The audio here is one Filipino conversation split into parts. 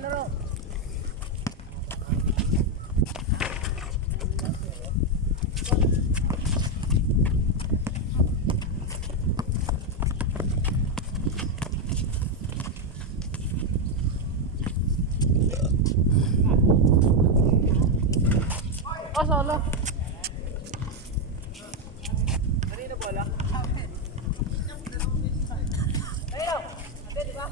laro. Oh, solo. Kanina bola? Ayo, ate, di ba?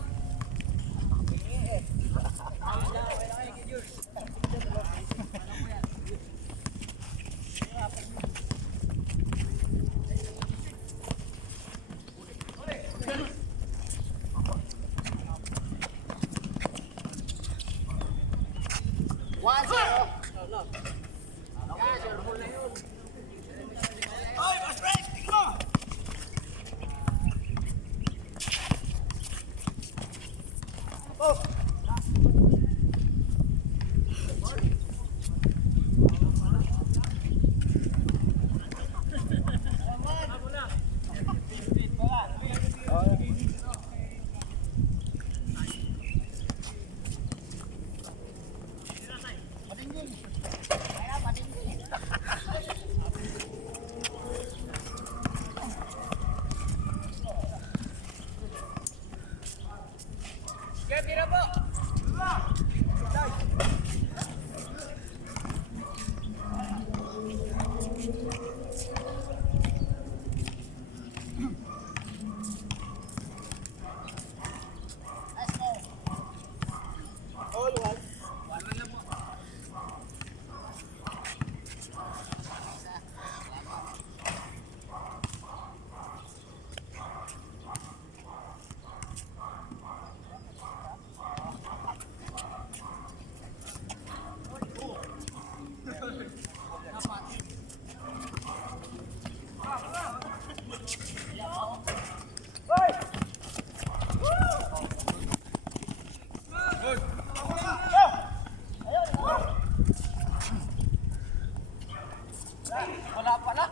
Wala pala.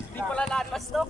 Hindi pala lalas to.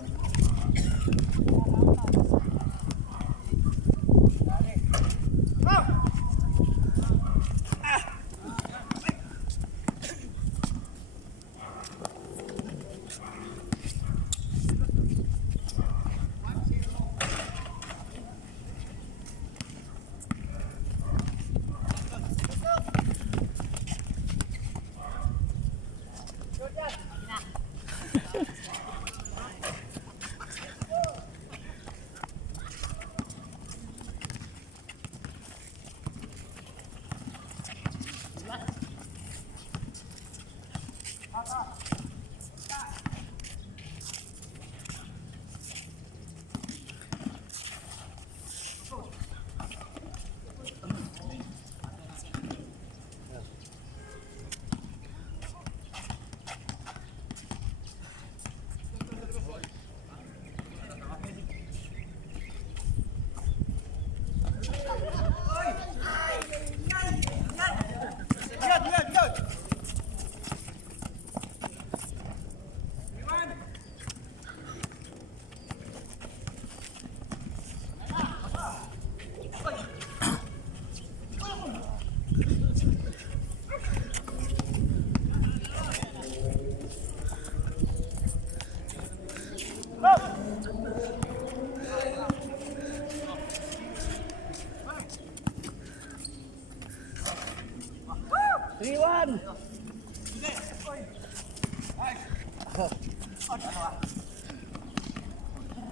Iwan.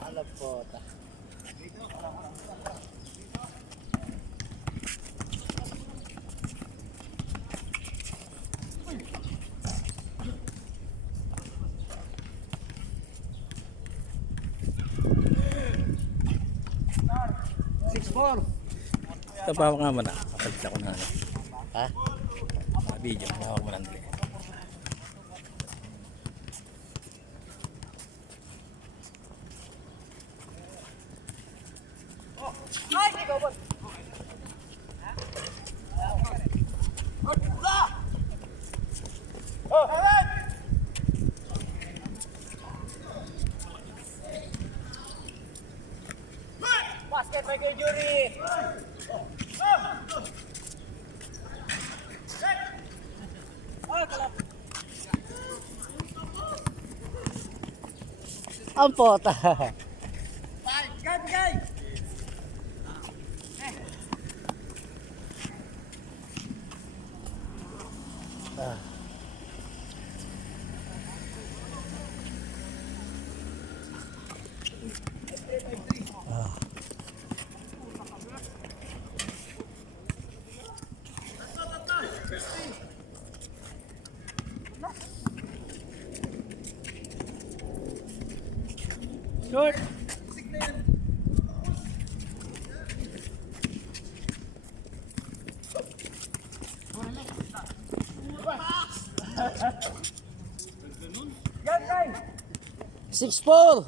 Alam po ta. Ito pa nga mo na. Kapagsa ko na. Ha? Video. Hawak mo nandali. Ay, ikaw ba? Basket by kay Jury. Ang pota. Gay! Short. Yan, Gay! 6-4.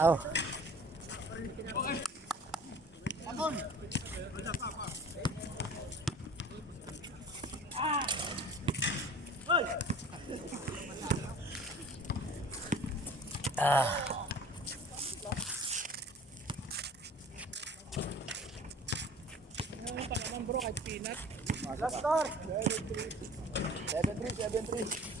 Oh. Last star! 7-3.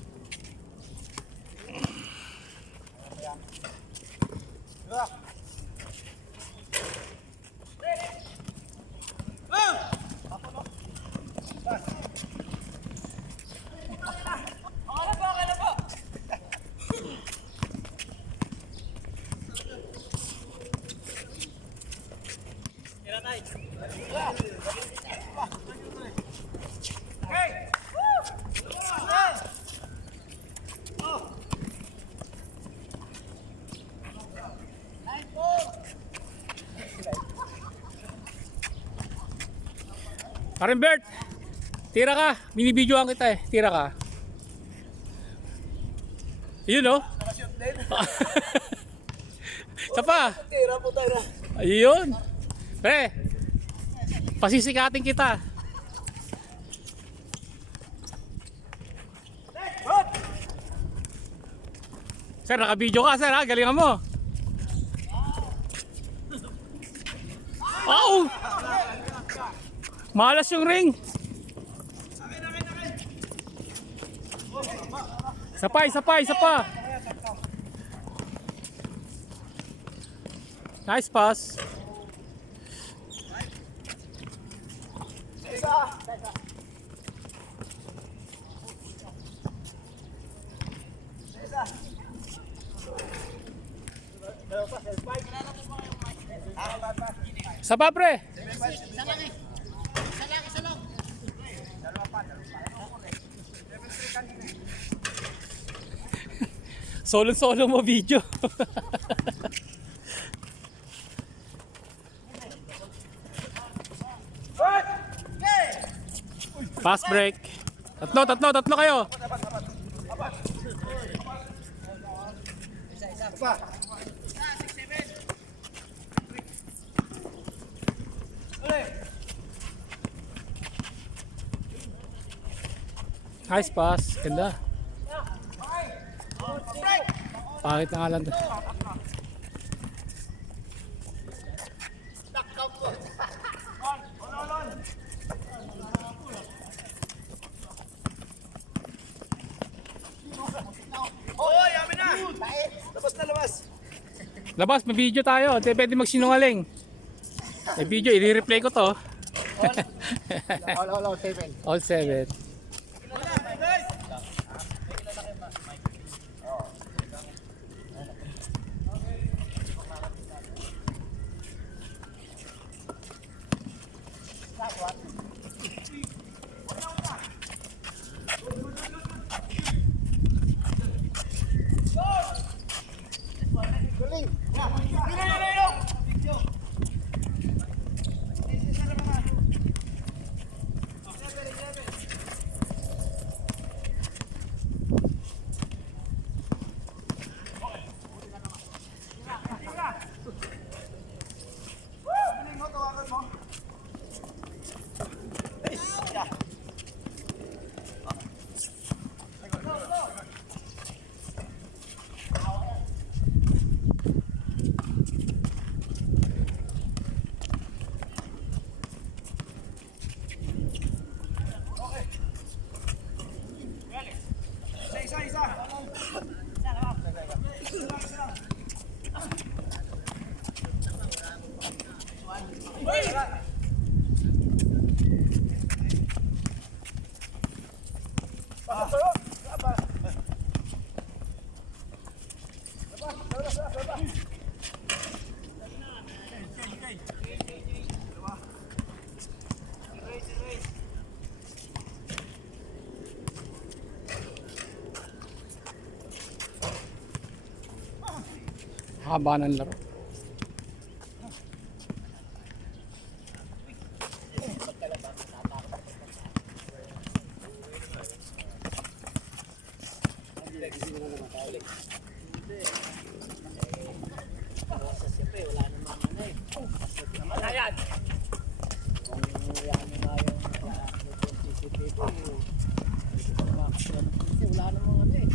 Parin Bert, tira ka. Binibidyoan kita eh. Tira ka. Yun oh. Nakashoot din. Isa pa. Tira po tayo. Ayun. Pre, pasisikatin kita. Sir, nakabidyo ka sir ha. Galingan mo. Oh! Malas yung ring. Isa pa. Nice pass. Isa pa pre. Solo mo video. Fast break. Tatlo kayo. Nice pass. Ganda. Pangit na nga lang. Hoy, amin na! Labas. Labas, may video tayo. Hindi pwede magsinungaling. May video, i-replay ko to. All 7. All 7. Haba ng laro. Ayan! Wala namang ano eh.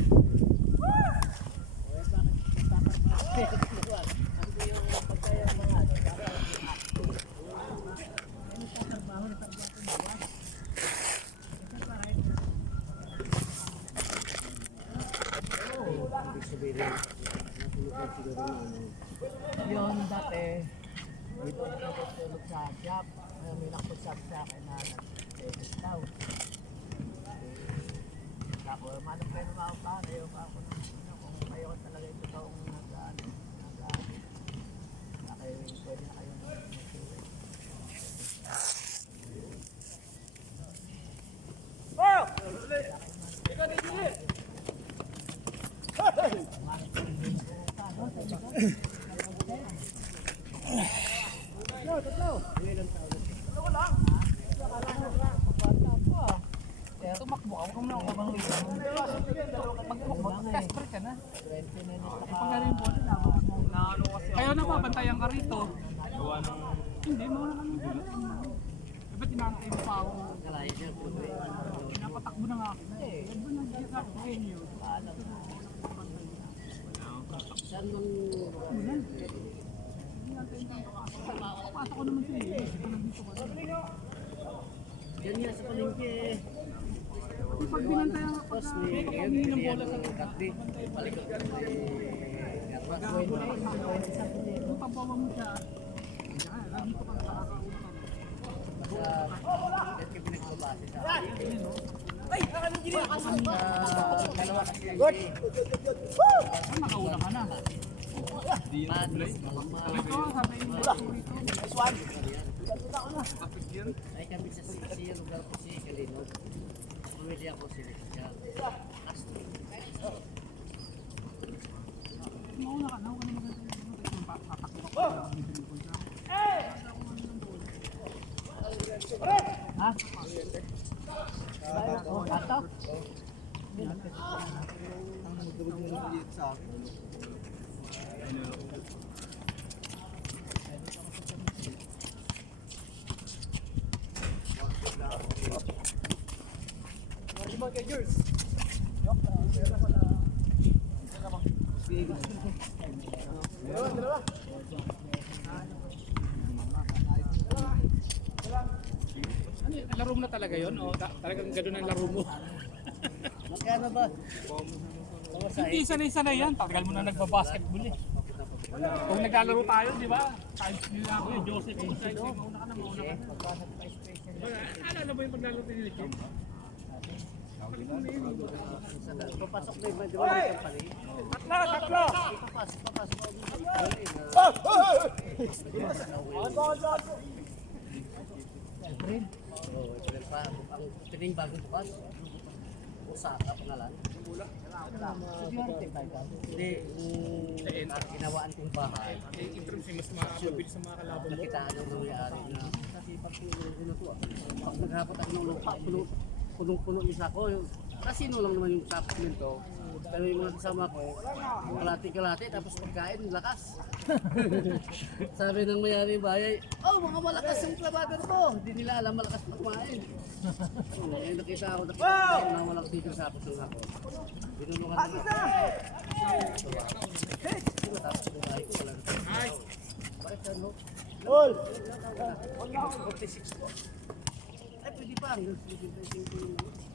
Yun dati, dito ako natutulog sa shop. May nakapag-shop sa akin na nag-tennis daw. Ako, manong kayo na mga pa, kayo pa ako ng kung kayo talaga yung totoong nag-ano, kayo pwede na kayo mag-tuloy. Oh! Ikaw din din! Tumakbo ako kung nakakabang rin. Mag-desperate ka na. Pag galing po na kaya napapantayan ka rito. Hindi, mawala ka nung gulo. Ba't inaantay mo pa ako? Pinapatakbo na nga ako. Ba't ba nag-get ako sa inyo? Saan bang Pasok ko naman sa iyo. Nandito ka na. yan nga sa palengke? Pag binantayan ako Tapos na may pag-uwi ng bola sa katri. Palikot ka Kung pabawa mo siya, nandito ka nakakauna. basta yan ka pinagbabase sa akin. Ay! Nakano din din! Dalawa kasi yan. Nakauna ka na. Manis, Ito, sabi niyo ito. Nice one! ay kami sa siya lugar ko si Kalino. Pumili ako si Richard. Mauna ka na, huwag ka naman tatakbo ka pa. Ha? Ato? Laro mo na talaga yun? O talagang gano'n ang laro mo? Magkano ba? Hindi sanay-sanay yan. Tagal mo na nagbabasketball eh. Kung naglalaro tayo, di ba? Times nila ako yung Joseph. Mauna ka na, mauna ka na. Alala mo yung paglalaro tayo nila, Jim? Papasok na yung mga company. Tatlo! Papasok ako. April? Oo, April pa. Ang pining bagong bukas. Osaka pangalan. Sudyarte ba ikaw? Hindi, ginawaan kong bahay. In terms mas mabilis sa mga kalaban mo. Nakitaan yung nangyari na kasi pag naghapot ako ng lupa, punong-puno yung sako. Kasino lang naman yung supplemento. Pero yung mga kasama ko, kalati-kalati, tapos pagkain, lakas. Sabi ng mayari bayay, oh, mga malakas yung trabador mo. Hindi nila alam malakas pagkain. Eh, nakita ako na walang tigil sa apos ng ako. Binulungan ko na. Tapos kumain ko lang. Bakit ano? Ol! 46 po. Ay, pwede pa. Hanggang 55.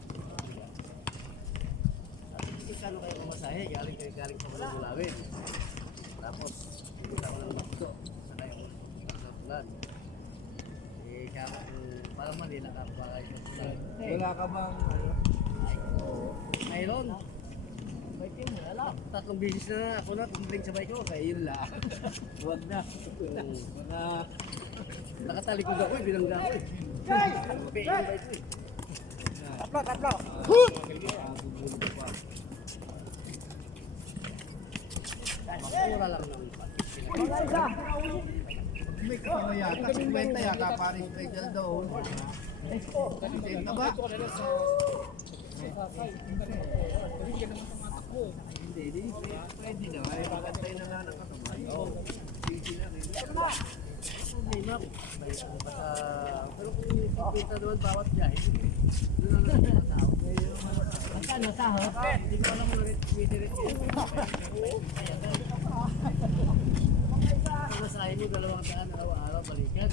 Kano kayo pumasahe? Galing pa mga Bulawin. Tapos, pumunta ko ng Makso. Sakay ako ng Bulan. Eh, kaya parang Manila ka pa kayo. Wala ka bang ano? Mayroon. Bike mo, alam. 3 bisis na ako na kumpling sa bike ko. Kaya yun lang. Huwag na. Mga nakatalikod ako eh, bilangga ko eh. Pay yung bike ko eh. Tatlo! Mura lang naman pa. May kasama yata, 50 yata, Paris Rachel doon. Hindi na ba? Hindi, pwede na. Ay, pagantay na nga ng katamay. Easy na rin. Hindi, ma'am. Pero kung kita naman bawat biyahe, doon lang naman ang tao. Magkano sahod? Hindi ko alam mo rin, tumidiretso yun. Kung masahin mo 200 araw-araw, balikan.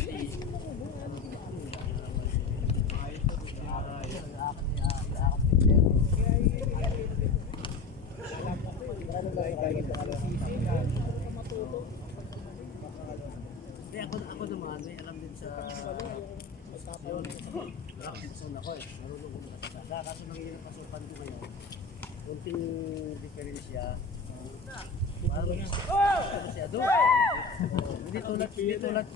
Ako naman, may alam din sa yun. Robinson ako eh. Marunong ko sa kaso nang yun ang pasukan ko ngayon. Kunting diferensya. Parang siya doon. Hindi tulad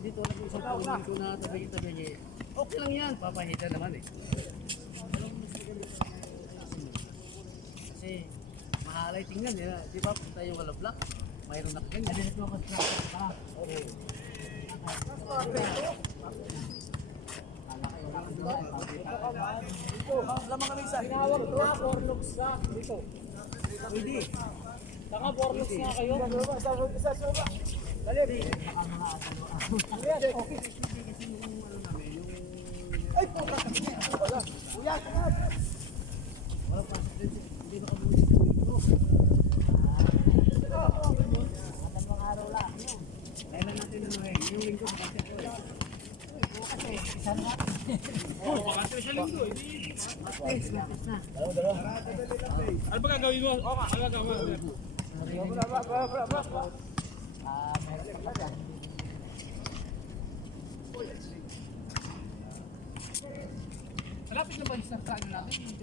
yung sa pangin ko na tabi-tabi niya. Okay lang yan, papahita naman eh. Kasi mahalay tingnan eh. Di ba punta yung walablak? Mayroon na ganyan. Ano ito ako sa pa? Oo. Lamang kami isa. Tinawag ko na, Borlogs na. Dito. Pwede. Saka Borlogs na kayo. Dali. Ay, puta ka. Wala. Kuya, kuya. Wala pasok din. Hindi ba kabuhin sa dito? Mga araw lang. Kailan natin yung linggo kasi ito eh. Kasi isa na. Oh, baka siya linggo. Matis na. Ano ba gagawin mo? Oo nga, ano gagawin mo? Meron pa dyan. Malapit na ba sa ano natin? Yung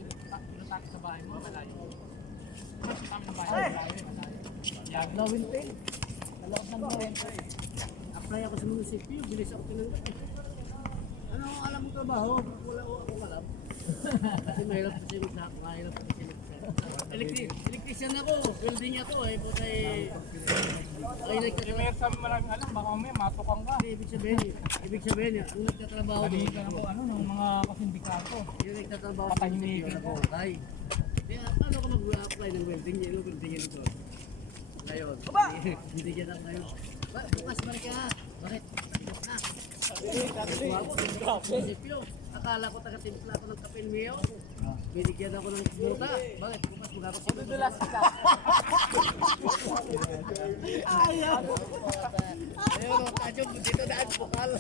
tinatake sa bahay mo, malayo. Malapit sa bahay mo, malayo. Yan. Lawin pa eh. Sa loob ng Morento eh. Apply ako sa munisipyo, bilis ako tinanggap eh. Ano ang alam mo trabaho? Wala ko akong alam. Kasi mahirap kasi mag-sack, mahirap kasi electrician ako, welding ako eh. Buta eh. Ay, Yung mayroon sa maraming alam, baka may matukang ka. ibig sabihin, ang nagtatrabaho Sabihin ka na po ano, ng mga kasindikato. yung nagtatrabaho sa Patahimikin munisipyo na ko. buhay. Kaya paano ka mag-apply ng welding? Yellow welding yun ito. Ngayon, binigyan ako ngayon. Bukas balik ka. Bakit? Munisipyo. Akala ko taga-timpla ako ng kapil miyo. Binigyan ako ng multa. Bakit? Bukas mag-ako sa Dulas ka. Ayaw! Ayun, kadyo, dito daan bukal.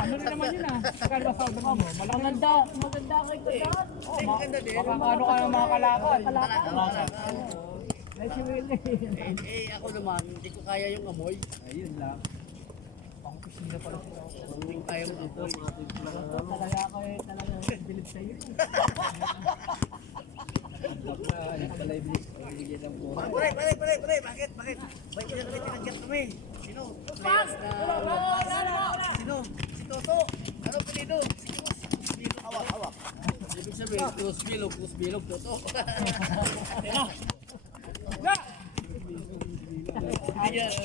Ano rin naman yun ah. Kaya ba sa mo? Maganda kayo ko yan. Ay, maganda din. Baka ano ka ng mga kalakal. Ay, si Willie. Ako naman, hindi ko kaya yung amoy. Ayun lang. Pangkusina pala sila. Hindi ko kaya yung amoy. Talaga ako eh, talagang bilib sa'yo. Pare, bakit? Bakit ko na kami tinanggap kami? Sino? Players na... Sino? Si Toto. Ano pinido? Si Cruz. Hawak. Ibig sabihin, Cruz Bilog, Toto.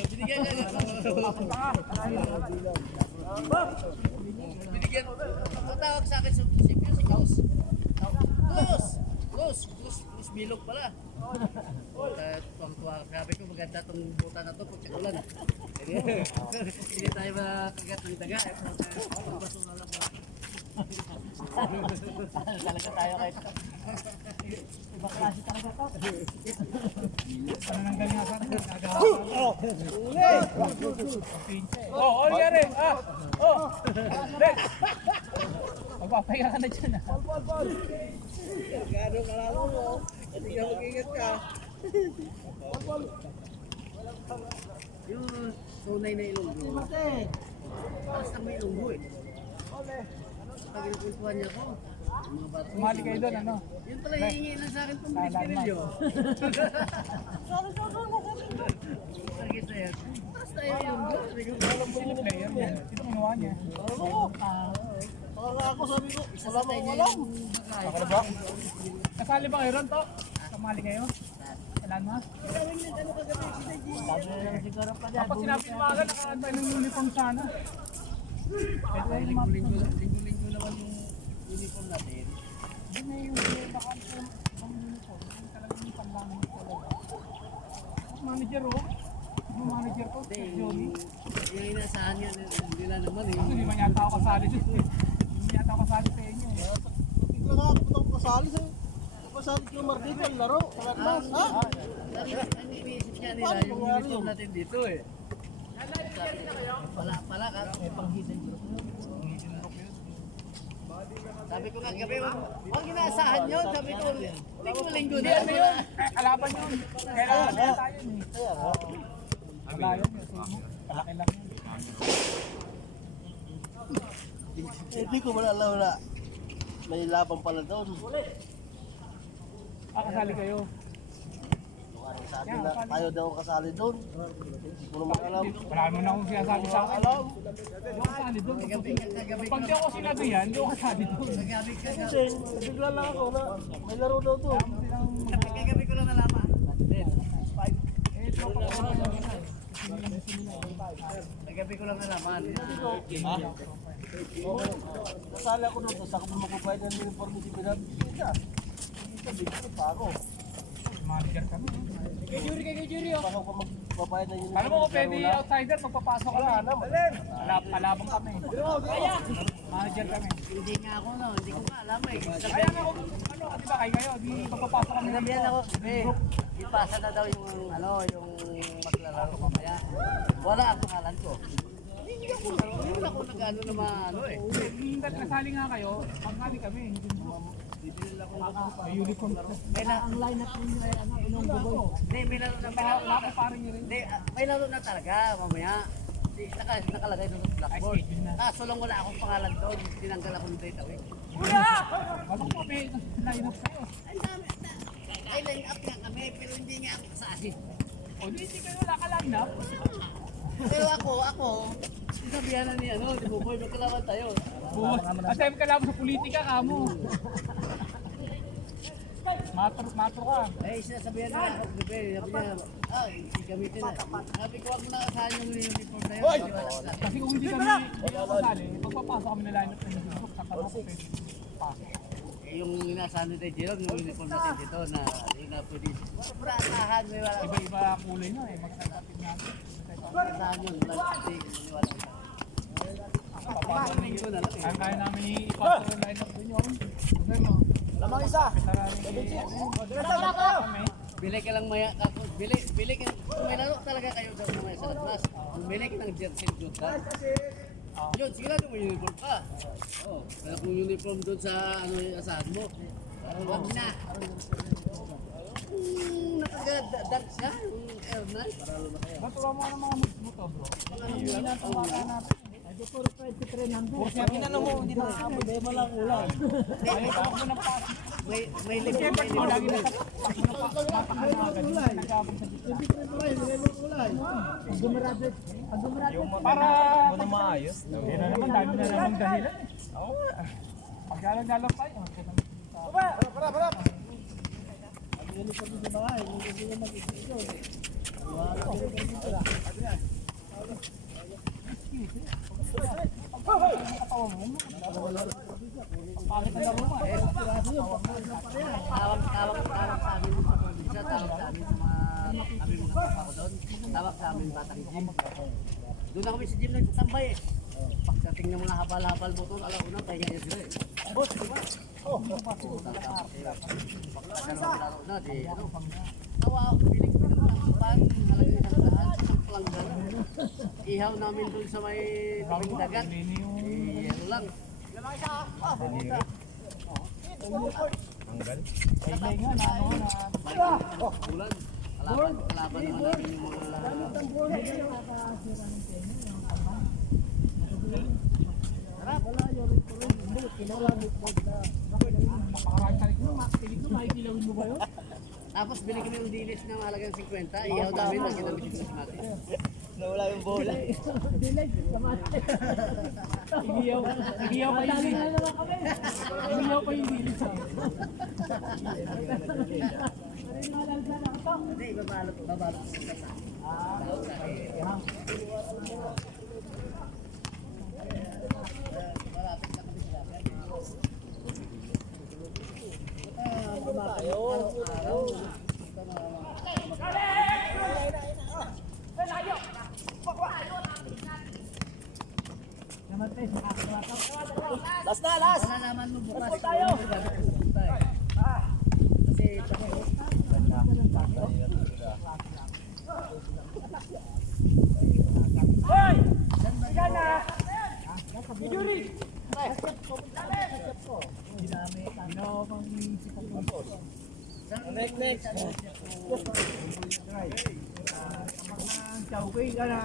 Binigyan niya. Binigyan. Ang tawag sa akin si Cruz. Cruz Bilog pala. Tuwang-tuwa. Sabi ko maganda itong buta na ito pag ulan. Hindi tayo makagat ng daga. Basura lang po. Talaga tayo kayo. Ibang klase talaga to. Ano nang ganyan sa akin? Oh, all yan rin. Red. Magpapaya ka na dyan ah. Gano'n ka lang mo. Hindi ka mag-ingat ka. Yung tunay na Ilonggo. Basta may Ilonggo eh. Pag inukultuhan niya ako, yung mga bata. Sumali kayo doon, ano? Yun pala hihingi lang sa akin pang bilis-birilyo. Lagi sa'yo. Basta yung Ilonggo. Sino player niya? Sino kinuha niya? Para ako sabi ko, isa sa tayo niya yung bagay. Kasali ba kayo ron to? Sumali kayo? Tandaan mo? Sabi na lang siguro pa dyan. Kapag sinabi ni Maga, nakakantay ng uniform sana. Linggo-linggo naman yung uniform natin. Hindi na yung nakakantay ng uniform. Yung talagang yung panlangan talaga. Manager oh. Yung manager ko, Hindi, Johnny. yung inaasahan yan nila naman eh. Kasi hindi man yata ako kasali dun. Hindi yata ako kasali sa inyo eh. Bigla nga ako itong kasali sa kasali ko Mardito ang laro. Kalaglas, ha? Ang iniisip niya nila yung uniform natin dito eh. Pala ka, may pang-hidden group. Sabi ko nga gabi, huwag inaasahan yun. Sabi ko, linggo-linggo na. Ano yun? Kalaban yun. Kailangan na tayo eh. Wala yun. Kalaki lang yun. Hindi ko man alam na may labang pala doon. Kasali kayo. Sabi na tayo daw kasali doon. Hindi ko naman alam. Wala naman akong sinasabi sa akin. Alam. Hindi ako kasali doon. Pag di ako sinabi yan, hindi ako kasali doon. Kasi bigla lang ako na may laro daw doon. Kagabi ko lang nalaman. Eh, tropa ko na lang. Kagabi ko lang nalaman. Kasali ako doon. Tapos ako magpapayad ng uniform ni Pinat. Hindi ko pa ako. Manager kami. Kay Jury. Paano ko magpapayad ng uniform? Alam mo kung pwede outsider, magpapasok kami. Alabang kami. Manager kami. Hindi nga ako no, hindi ko nga alam eh. Kaya nga kung ano, di ba kayo ngayon, di magpapasok kami. Sinabihan ako, ipasa na daw yung yung maglalaro mamaya. Wala ang pangalan ko. Hindi ako nag-ano na maano eh. Hindi kasali nga kayo, pangkali kami. May uniform. May na, ang lineup ninyo ay ano, inong gugoy. Hindi, may laro na Wala pa parin nyo rin. Hindi, may laro na talaga mamaya. Nakalagay doon sa blackboard. Kaso lang wala akong pangalan doon. Tinanggal ako ng data week. Wala! Ano ko may line up kayo? Ang dami. Ay, line up nga kami, pero hindi nga ako kasali. O di kayo wala ka line up. Pero ako, sabihan na ni di Buboy, magkalaban tayo. At time ka lang sa politika ka mo. Matro ka. Eh, sinasabihan na ako, sabi niya, gamitin na. Sabi ko, wag mo na kasahan yung uniform na yun. Kasi kung hindi ako kasali, magpapasok kami na line up ng Facebook sa tanong ko pwede pasok. Yung inasahan ni Jerome, yung uniform natin dito na yung na pwede. Wala asahan, may wala. Iba-iba kulay na eh, magkakatid natin. Asahan yun, wala wala. Papasok ko na lang eh. Ang kaya namin ipasok yung line up din yun. Kasi mo, Lamang isa. Bili ka lang maya, bili ka, kung may laro talaga kayo daw mamaya sa Latmas, bili ka ng jersey doon ka. Yun, sigurado mo uniform ka. Oo, pero kung uniform doon sa yung asahan mo, wag na. Nakaga-dark siya, yung airman. ba't wala mo ng mga moto bro? Hindi na tumakas natin. Ano mo, hindi na problema lang ulan. Ayaw ka mo ng pasok. May limit, Siyempre, may lagi limit. na para ano maayos. Hindi na naman, dami na naman dahilan. Oo nga. Pagdalang-dalang tayo. Para. Tawag sa amin sa probinsya, tawag sa amin sa mga kapapa ko doon, tawag sa amin batang gym. Doon na kami sa gym nagtatambay eh. Pagdating ng mga habal-habal mo doon, alauna, kaya yun sila eh. Boss, diba? Laro na, di ano. Tawa ako, piling ko ng pan, halagang isang daan, isang pelanggan. Ihaw namin doon sa may tabing dagat. Ano lang. Kailay nga na ano na. Bulan. Kalaban naman natin yung mga... Tapos bili kami yung dilis ng halagang 50, ihaw namin, lagyan namin yung sauce natin. Nawala yung bola. Igiyaw pa yung dilis. Igiyaw pa yung dilis. Hindi, babalot sa sa. Malapit na kami sila. Araw-araw. Last na, last! Malalaman mo bukas. Tayo! Kasi tapos. Next. Chowking ka na.